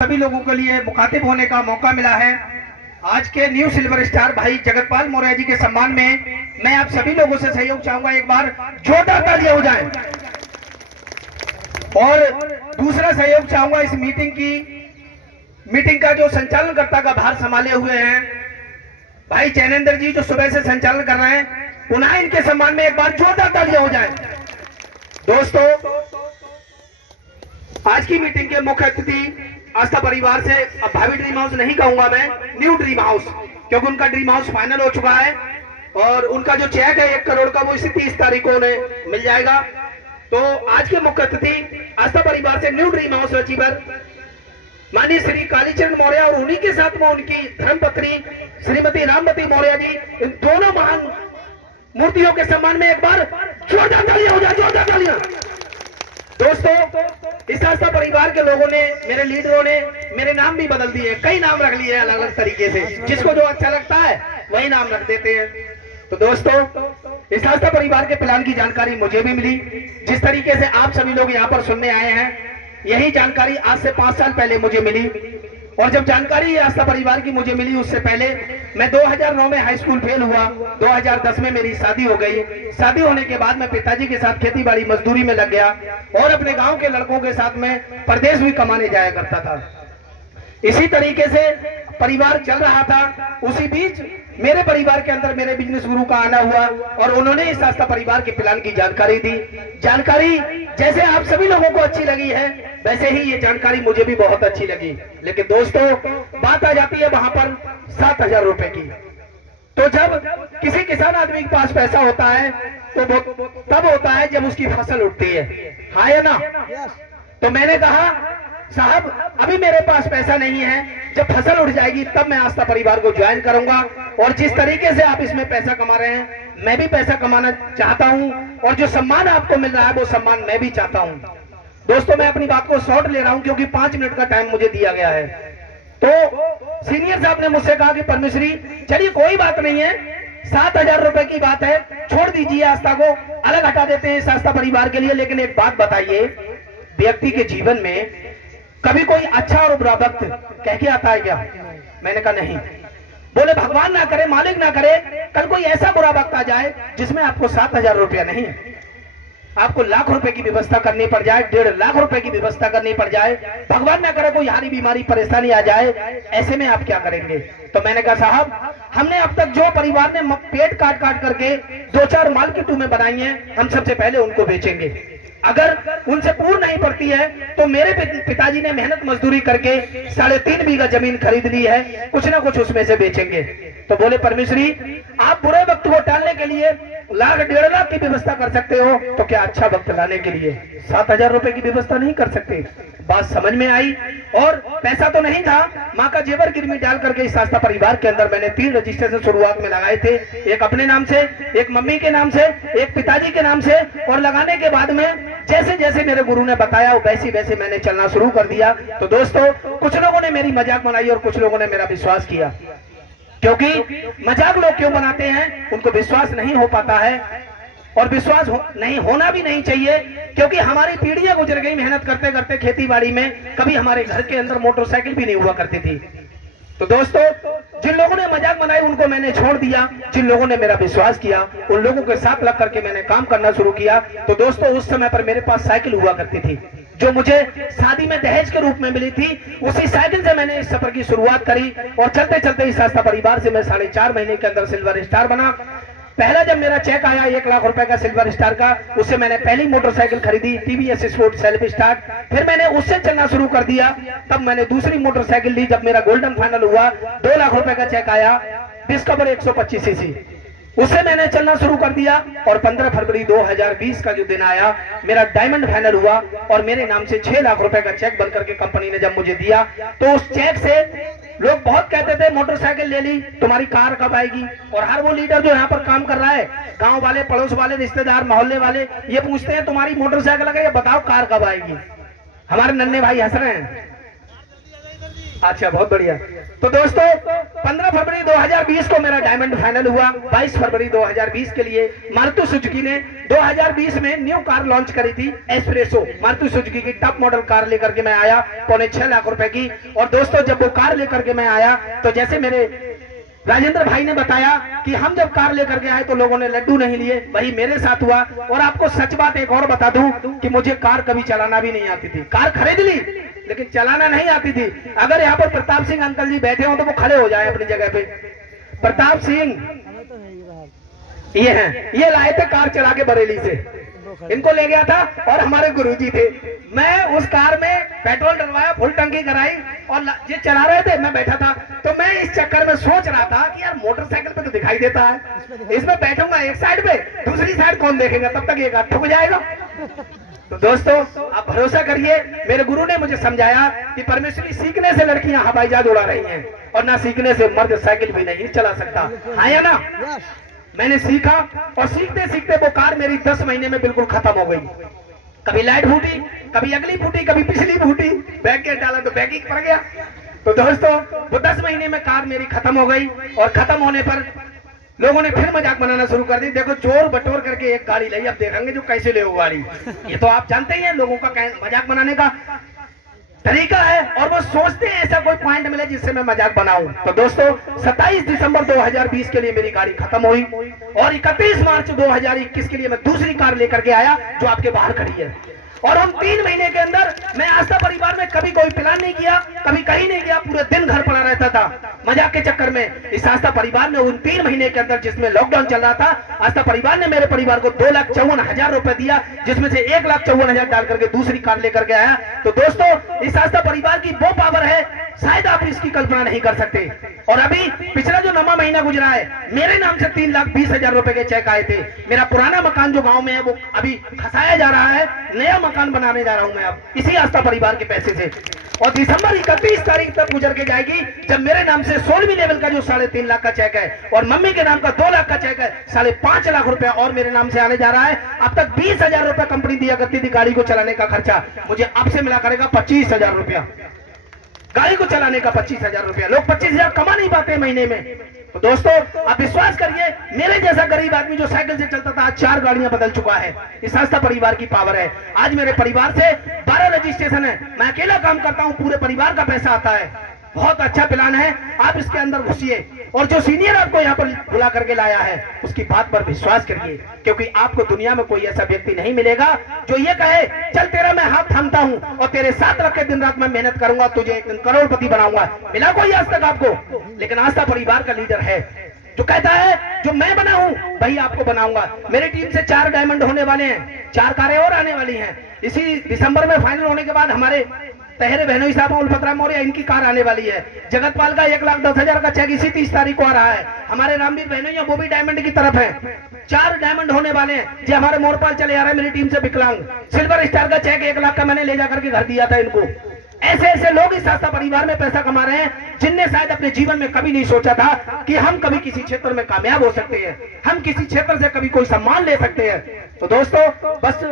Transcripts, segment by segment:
सभी लोगों के लिए मुखातिब होने का मौका मिला है। आज के न्यू सिल्वर स्टार भाई जगतपाल मौर्य जी के सम्मान में मैं आप सभी लोगों से सहयोग चाहूंगा, एक बार जोरदार तालियां हो जाए। और दूसरा सहयोग चाहूंगा इस मीटिंग का जो संचालनकर्ता का भार संभाले हुए हैं भाई चैनेंद्र जी, जो सुबह से संचालन कर रहे हैं, पुनः इनके सम्मान में एक बार जोरदार तालियां हो जाए। दोस्तों, आज की मीटिंग के मुख्य अतिथि आस्था परिवार से, अब भावी ड्रीम हाउस नहीं कहूंगा मैं, न्यू ड्रीम हाउस, क्योंकि उनका ड्रीम हाउस फाइनल हो चुका है और उनका जो चेक है 1 करोड़ का वो इसी 30 तारीख को उन्हें मिल जाएगा। तो आज के मुख्य अतिथि आस्था परिवार से न्यू ड्रीम हाउस अचीवर माननीय श्री कालीचरण मौर्य और उन्हीं के साथ में उनकी धर्मपत्नी श्रीमती रामवती मौर्य जी, इन दोनों महान मूर्तियों के सम्मान में एक बार जोरदार तालियां हो जाए, जोरदार तालियां। दोस्तों, इस आस्था परिवार के लोगों ने, मेरे लीडरों ने मेरे नाम भी बदल दिए, कई नाम रख लिए अलग अलग तरीके से, जिसको जो अच्छा लगता है वही नाम रख देते हैं। तो दोस्तों, इस आस्था परिवार के प्लान की जानकारी मुझे भी मिली। जिस तरीके से आप सभी लोग यहाँ पर सुनने आए हैं, यही जानकारी आज से 5 साल पहले मुझे मिली। और जब जानकारी आस्था परिवार की मुझे मिली, उससे पहले मैं 2009 में हाई स्कूल फेल हुआ, 2010 में मेरी शादी हो गई। शादी होने के बाद मैं पिताजी के साथ खेती बाड़ी मजदूरी में लग गया और अपने गांव के लड़कों के साथ में परदेश भी कमाने जाया करता था। इसी तरीके से परिवार चल रहा था। उसी बीच मेरे परिवार के अंदर मेरे बिजनेस गुरु का आना हुआ और उन्होंने इस आस्था परिवार के प्लान की जानकारी दी। जानकारी जैसे आप सभी लोगों को अच्छी लगी है, वैसे ही ये जानकारी मुझे भी बहुत अच्छी लगी। लेकिन दोस्तों, बात आ जाती है वहां पर 7,000 रुपए की। तो जब किसी किसान आदमी के पास पैसा होता है तो तब होता है जब उसकी फसल उठती है, हाँ या ना? तो मैंने कहा, साहब अभी मेरे पास पैसा नहीं है, जब फसल उठ जाएगी तब मैं आस्था परिवार को ज्वाइन करूंगा। और जिस तरीके से आप इसमें पैसा कमा रहे हैं, मैं भी पैसा कमाना चाहता हूं और जो सम्मान आपको मिल रहा है वो सम्मान मैं भी चाहता हूं। दोस्तों, मैं अपनी बात को शॉर्ट ले रहा हूं क्योंकि 5 मिनट का टाइम मुझे दिया गया है। तो सीनियर साहब ने मुझसे कहा कि परमेश्वरी, चलिए कोई बात नहीं है, 7,000 रुपए की बात है, छोड़ दीजिए, आस्था को अलग हटा देते हैं इस आस्था परिवार के लिए। लेकिन एक बात बताइए, व्यक्ति के जीवन में कभी कोई अच्छा और बुरा वक्त कह के आता है क्या? मैंने कहा नहीं। बोले भगवान ना करे, मालिक ना करे, कल कोई ऐसा बुरा वक्त आ जाए जिसमें आपको 7,000 रुपया नहीं, आपको लाख रुपए की व्यवस्था करनी पड़ जाए, 1.5 लाख रुपए की व्यवस्था करनी पड़ जाए, भगवान ना करे कोई हारी बीमारी परेशानी आ जाए, ऐसे में आप क्या करेंगे? तो मैंने कहा, साहब हमने अब तक जो परिवार ने पेट काट काट करके 2-4 माल की टूमें बनाई हैं, हम सबसे पहले उनको बेचेंगे। अगर उनसे पूर्ण नहीं पड़ती है तो मेरे पिताजी ने मेहनत मजदूरी करके 3.5 बीघा जमीन खरीद ली है, कुछ ना कुछ उसमें से बेचेंगे। तो बोले परमेश्वरी, आप बुरे वक्त को टालने के लिए 1.5 लाख की व्यवस्था कर सकते हो, तो क्या अच्छा वक्त लाने के लिए 7,000 रुपए की व्यवस्था नहीं कर सकते? बात समझ में आई। और पैसा तो नहीं था, माँ का जेवर गिरवी डाल करके इस आस्था परिवार के अंदर मैंने 3 रजिस्ट्रेशन शुरुआत में लगाए थे, एक अपने नाम से, एक मम्मी के नाम से, एक पिताजी के नाम से। और लगाने के बाद में जैसे जैसे मेरे गुरु ने बताया वैसे वैसे मैंने चलना शुरू कर दिया। तो दोस्तों, कुछ लोगों ने मेरी मजाक बनाई और कुछ लोगों ने मेरा विश्वास किया, क्योंकि मजाक लोग क्यों बनाते हैं, उनको विश्वास नहीं हो पाता है और विश्वास नहीं होना भी नहीं चाहिए, क्योंकि हमारी पीढ़ियां गुजर गई मेहनत करते करते खेती बाड़ी में, कभी हमारे घर के अंदर मोटरसाइकिल भी नहीं हुआ करती थी। तो दोस्तों, जिन लोगों ने मजाक बनाई उनको मैंने छोड़ दिया, जिन लोगों ने मेरा विश्वास किया उन लोगों के साथ लग करके मैंने काम करना शुरू किया। तो दोस्तों, उस समय पर मेरे पास साइकिल हुआ करती थी जो मुझे शादी में दहेज के रूप में मिली थी। उसी साइकिल से मैंने इस सफर की शुरुआत करी और चलते चलते इस आस्था परिवार से मैं 4.5 महीने के अंदर सिल्वर स्टार बना। पहला जब मेरा चेक आया 1 लाख रुपए का सिल्वर स्टार का, उससे मैंने पहली मोटरसाइकिल खरीदी, टीवीएस स्पोर्ट सेल्फ स्टार्ट। फिर मैंने उससे चलना शुरू कर दिया। तब मैंने दूसरी मोटरसाइकिल ली जब मेरा गोल्डन फाइनल हुआ, 2 लाख रुपए का चेक आया, डिस्कवर 125 सीसी, उससे मैंने चलना शुरू कर दिया। और 15 फरवरी 2020 का जो दिन आया, मेरा डायमंड फाइनल हुआ और मेरे नाम से 6 लाख रुपए का चेक बनकर के कंपनी ने जब मुझे दिया, तो उस चेक से लोग बहुत कहते थे मोटरसाइकिल ले ली, तुम्हारी कार कब आएगी? और हर वो लीडर जो यहाँ पर काम कर रहा है, गांव वाले, पड़ोस वाले, रिश्तेदार, मोहल्ले वाले, ये पूछते हैं तुम्हारी मोटरसाइकिल आ गई, बताओ कार कब आएगी? हमारे नन्हे भाई हंस रहे हैं। अच्छा, बहुत बढ़िया। तो दोस्तों 15 फरवरी 2020 को मेरा डायमंड फाइनल हुआ। 22 फरवरी 2020 के लिए मारुति सुजुकी ने 2020 में न्यू कार लॉन्च करी थी, एस्प्रेसो। मारुति सुजुकी की टॉप मॉडल कार लेकर के मैं आया, 6.25 लाख रुपए की। और दोस्तों जब वो कार लेकर के मैं आया तो जैसे मेरे राजेंद्र भाई ने बताया कि हम जब कार लेकर के आए तो लोगों ने लड्डू नहीं लिए, वही मेरे साथ हुआ। और आपको सच बात एक और बता दूं कि मुझे कार कभी चलाना भी नहीं आती थी। कार खरीद ली लेकिन चलाना नहीं आती थी। अगर यहाँ पर प्रताप सिंह अंकल जी बैठे हो तो वो खड़े हो जाए अपनी जगह पे। प्रताप सिंह ये हैं, ये लाए थे कार चला के बरेली से, इनको ले गया था और हमारे गुरुजी थे। मैं उस कार में पेट्रोल डलवाया, फुल टंकी कराई और ये चला रहे थे, मैं बैठा था। तो मैं इस चक्कर में सोच रहा था कि यार मोटरसाइकिल पे तो दिखाई देता है, इसमें बैठूंगा एक साइड पे, दूसरी साइड कौन देखेगा, तब तक एक ठुक जाएगा। तो दोस्तों आप भरोसा करिए, मेरे गुरु ने मुझे समझाया कि परमेश्वरी सीखने से लड़कियां हवाई जहाज उड़ा रही हैं और ना सीखने से मर्द साइकिल भी नहीं चला सकता। हाँ या ना? मैंने सीखा और सीखते सीखते वो कार मेरी 10 महीने में बिल्कुल खत्म हो गई। कभी लाइट फूटी, कभी अगली फूटी, कभी पिछली फूटी, बैक गेट डाला तो बैकिंग पड़ गया। तो दोस्तों वो 10 महीने में कार मेरी खत्म हो गई। और खत्म होने पर लोगों ने फिर मजाक बनाना शुरू कर दी, देखो जोर बटोर करके एक गाड़ी लाई, अब देखेंगे जो कैसे ले वो गाड़ी। ये तो आप जानते ही हैं लोगों का मजाक बनाने का तरीका है और वो सोचते हैं ऐसा कोई पॉइंट मिले जिससे मैं मजाक बनाऊं। तो दोस्तों 27 दिसंबर 2020 के लिए मेरी गाड़ी खत्म हुई और 31 मार्च 2021 के लिए मैं दूसरी कार लेकर के आया जो आपके बाहर खड़ी है। और हम 3 महीने के अंदर मैं आस्था परिवार में कभी कोई प्लान नहीं किया, कभी कहीं नहीं गया, पूरे दिन घर पड़ा रहता था मजाक के चक्कर में। इस आस्था परिवार ने उन 3 महीने के अंदर जिसमें लॉकडाउन चल रहा था, आस्था परिवार ने मेरे परिवार को 2,54,000 रुपए दिया, जिसमें से 1,54,000 डाल करके दूसरी कार लेकर के आया। तो दोस्तों इस आस्था परिवार की वो पावर है, शायद आप इसकी कल्पना नहीं कर सकते। और अभी पिछला जो 9वां महीना गुजरा है, मेरे नाम से 3,20,000 रुपए के चेक आए थे। मेरा पुराना मकान जो गांव में है वो अभी खसाया जा रहा है, नया मकान बनाने जा रहा हूं मैं अब इसी आस्था परिवार के पैसे से। और दिसंबर 31 तारीख तक गुजर के जाएगी जब मेरे नाम से 16वीं लेवल का जो 3.5 लाख का चेक है और मम्मी के नाम का 2 लाख का चेक है, 5.5 लाख रुपया और मेरे नाम से आने जा रहा है। अब तक 20,000 रुपया कंपनी दिया करती थी गाड़ी को चलाने का खर्चा, मुझे अब से मिला करेगा 25,000 रुपया। गाड़ी को चलाने का 25,000 रुपया, लोग 25,000 कमा नहीं पाते महीने में। तो दोस्तों आप विश्वास करिए, मेरे जैसा गरीब आदमी जो साइकिल से चलता था आज 4 गाड़ियां बदल चुका है। इस आस्था परिवार की पावर है। आज मेरे परिवार से 12 रजिस्ट्रेशन है, मैं अकेला काम करता हूं, पूरे परिवार का पैसा आता है। बहुत अच्छा प्लान है, आप इसके अंदर घुसिए और जो सीनियर आपको यहाँ पर बुला करके लाया है उसकी बात पर विश्वास करिए, क्योंकि आपको दुनिया में कोई ऐसा व्यक्ति नहीं मिलेगा जो ये कहे चल तेरा मैं हाथ थामता हूँ और तेरे साथ रख के दिन रात में मेहनत करूंगा, तुझे एक दिन करोड़पति बनाऊंगा। मिला कोई आज तक आपको? लेकिन आस्था परिवार का लीडर है जो कहता है जो मैं बना हूं वही आपको बनाऊंगा। मेरी टीम से 4 डायमंड होने वाले हैं, 4 कारें और आने वाली हैं। इसी दिसंबर में फाइनल होने के बाद हमारे तहरे बहनोई साहब उल्फत राम मौर्य इनकी कार आने वाली है। जगतपाल का 1,10,000 का चेक इसी 30 तारीख को आ रहा है। हमारे रामवीर बहनोई वो भी डायमंड की तरफ है। 4 डायमंड होने वाले हैं। जो हमारे मोरपाल चले आ रहे हैं मेरी टीम से विकलांग, सिल्वर स्टार का चेक 1 लाख का मैंने ले जाकर के घर दिया था इनको। ऐसे ऐसे लोग इस आस्था परिवार में पैसा कमा रहे हैं जिनने शायद अपने जीवन में कभी नहीं सोचा था कि हम कभी किसी क्षेत्र में कामयाब हो सकते हैं, हम किसी क्षेत्र से कभी कोई सम्मान ले सकते हैं। तो दोस्तों बस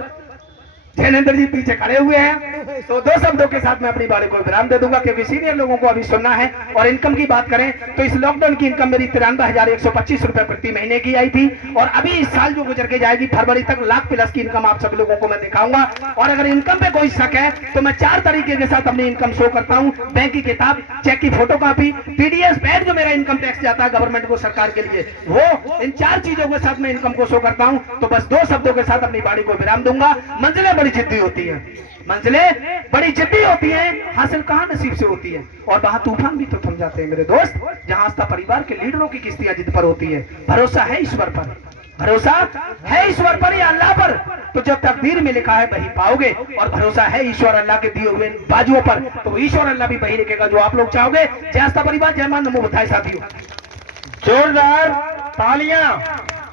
जैनेंद्र जी पीछे खड़े हुए हैं, तो 2 शब्दों के साथ मैं अपनी बात को विराम दे दूंगा क्योंकि सीनियर लोगों को अभी सुनना है। और इनकम की बात करें तो इस लॉकडाउन की इनकम मेरी 93,125 रुपए प्रति महीने की आई थी और अभी इस साल जो गुजर के जाएगी फरवरी तक लाख प्लस की इनकम आप सब लोगों को मैं दिखाऊंगा। और अगर इनकम पे कोई शक है तो मैं 4 तरीके के साथ अपनी इनकम शो करता हूँ। बैंक की किताब, चेक की फोटोकॉपी, पीडीएफ पैड जो मेरा इनकम टैक्स जाता है गवर्नमेंट को, सरकार के लिए, वो इन 4 चीजों के साथ मैं इनकम को शो करता हूँ। तो बस 2 शब्दों के साथ अपनी बाड़ी को विराम दूंगा। मंजिलें बड़ी जिद्दी होती है, मंजिलें बड़ी जिद्दी होती हैं, हासिल कहां नसीब से होती है और वहां तूफान भी तो थम जाते हैं मेरे दोस्त, जहां आस्था परिवार के लीडरों की किस्तियां जिद पर होती है। भरोसा है ईश्वर पर, भरोसा है ईश्वर पर या अल्लाह पर, तो जब तकदीर में लिखा है वही पाओगे। और भरोसा है ईश्वर अल्लाह के दिए हुए बाजुओं पर, तो ईश्वर अल्लाह भी वही लिखेगा जो आप लोग चाहोगे। जय आस्था परिवार, जय मान, नमो बुद्धाय। साथियों जोरदार तालियां।